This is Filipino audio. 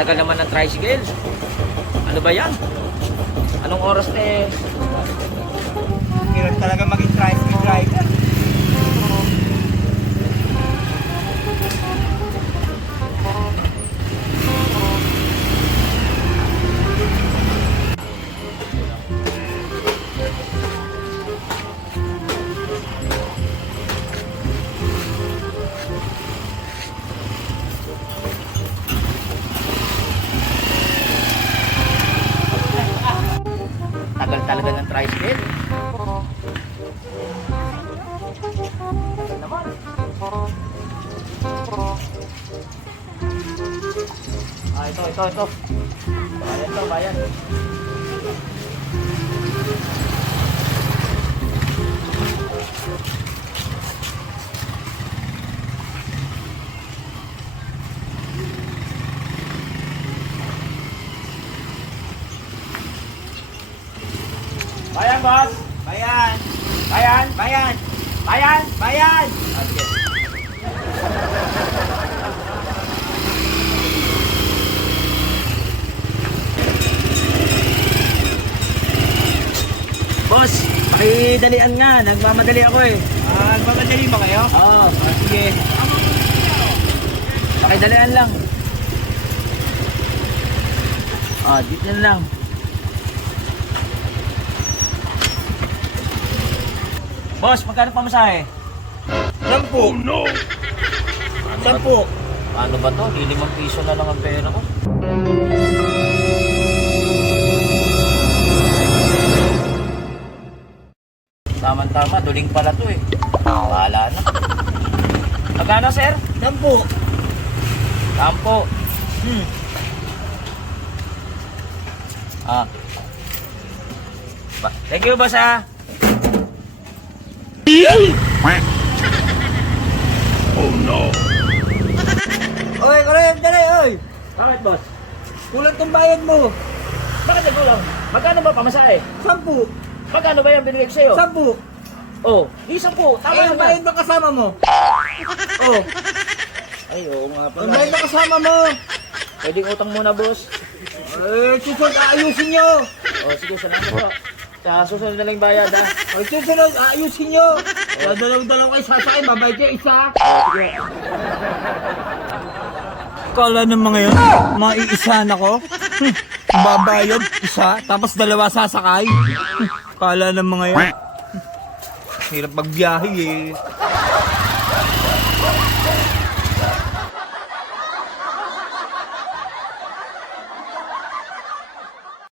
Tagal naman ng tricycle. Ano ba yan? Anong oras na eh? Hirap talaga maging tricycle driver. Tagal talaga ng tricycle. Tagal naman. Ito. Bayan to, bayan. Bayan, boss! Bayan! Bayan! Bayan! Bayan! Bayan! Ah, sige. Boss, pakidalian nga. Nagmamadali ako eh. Magmamadali ba kayo? Oo, sige. Pakidalian lang. Dito na lang. Boss, magkano pamasahe? 10. Oh no! 10. Ano ba to? Di 5 piso na lang ang pera ko. Tama-tama, duling pala to eh. Bahala na. Magkano, sir? 10. Tampo. Thank you, boss ah. Oh no! Oy, Karim, dali, oy! Bakit, boss? Kulang tong bayad mo. Bakit nagkulang? Magkano ba pamasahe? 10. Magkano ba yung binigay ko sa'yo? 10. Oh, di 10. Tama Ang naman. bayad mo kasama mo. Oh, Ay, oo nga ang pala. bayad mo kasama mo. Pwedeng utang muna, boss. Susunod, aayusin nyo. Oh, sige, salamat po. Sa susunod na lang yung bayad, ah. Susunod, aayusin nyo. Dalaw-dalaw kayo sasakay, babayad kayo isa. Oh, sige. Kala ng mga yun, maiisahan ako. Babayad, isa, tapos dalawa sasakay. Kala ng mga yun. Hirap magbiyahe eh.